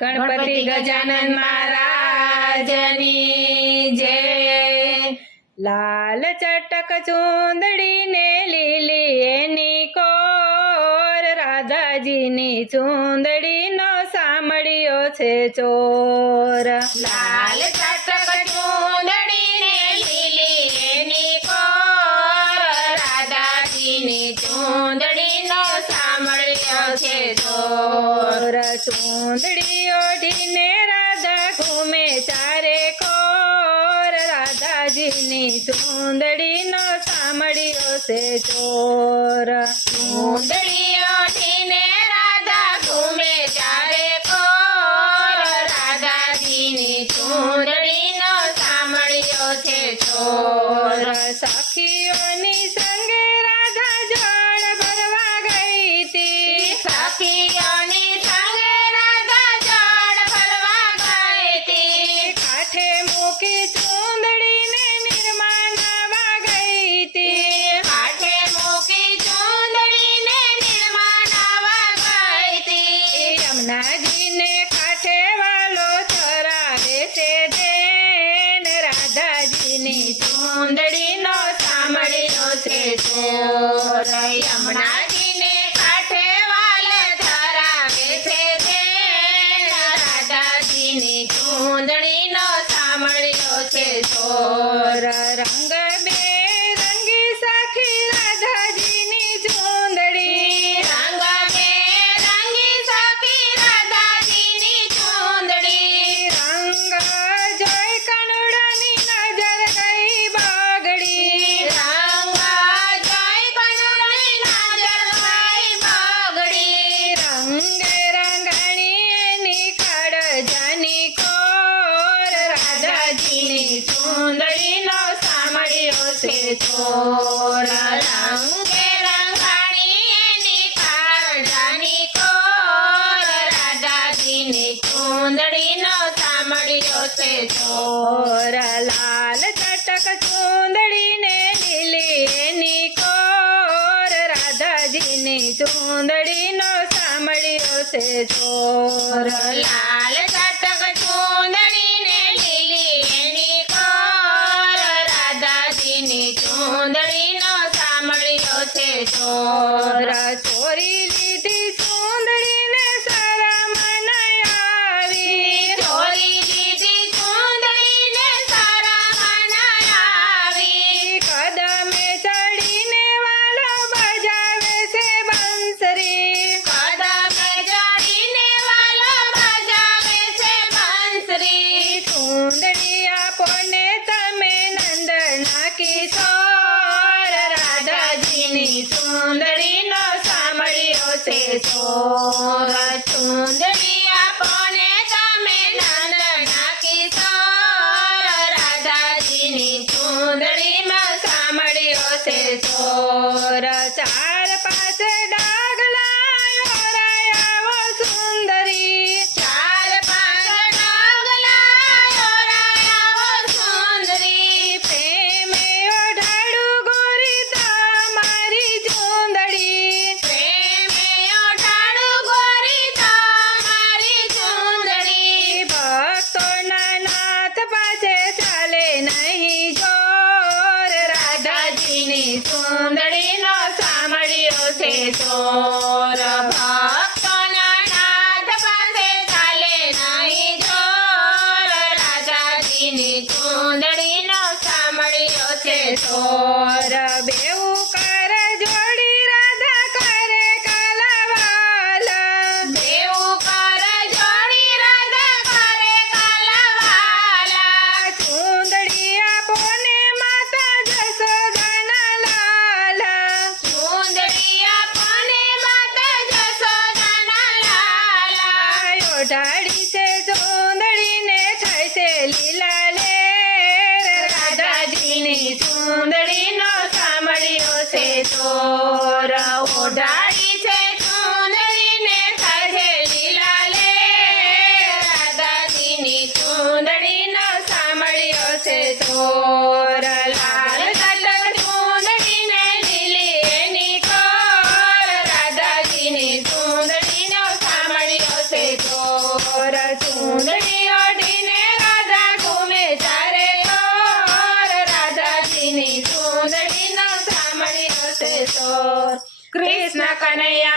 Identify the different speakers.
Speaker 1: ગણપતિ ગજાનન મહારાજની જય. લાલ ચટક ચૂંદડીને લીલી એની કોર, રાધાજીની ચૂંદડીનો સાંભળ્યો છે ચોર.
Speaker 2: લાલ ચૂંદડી
Speaker 1: ઓઢીને રાધા ઘૂમે ચારે કોર રાધાજીની ચૂંદડીનો સાંભળ્યો છે ચોર
Speaker 2: ચૂંદડી ઢીને રાધા ઘૂમે ચારે કોર રાધાજીની ચૂંદડીનો સાંભળ્યો છે ચોર किशोर रंग ચોર
Speaker 1: લાલ કટક ચૂંદડીને લીલી કોર રાધાજીની ચૂંદડીનો સાંભળ્યો છે. ચોર
Speaker 2: લાલ રાધે Oh, right on
Speaker 1: સોર બેવું કર જોડી રાધા કરે કાલાવાલ.
Speaker 2: બેવું કર જોડી રાધા કરે કાલાવાલ.
Speaker 1: ચુંદડી આપોને માતા જસોદાના લાલ
Speaker 2: ચુંદડી આપોને માતા જસોદાના લાલ
Speaker 1: ઓઢાડી
Speaker 2: tunde కృష్ణ కనయా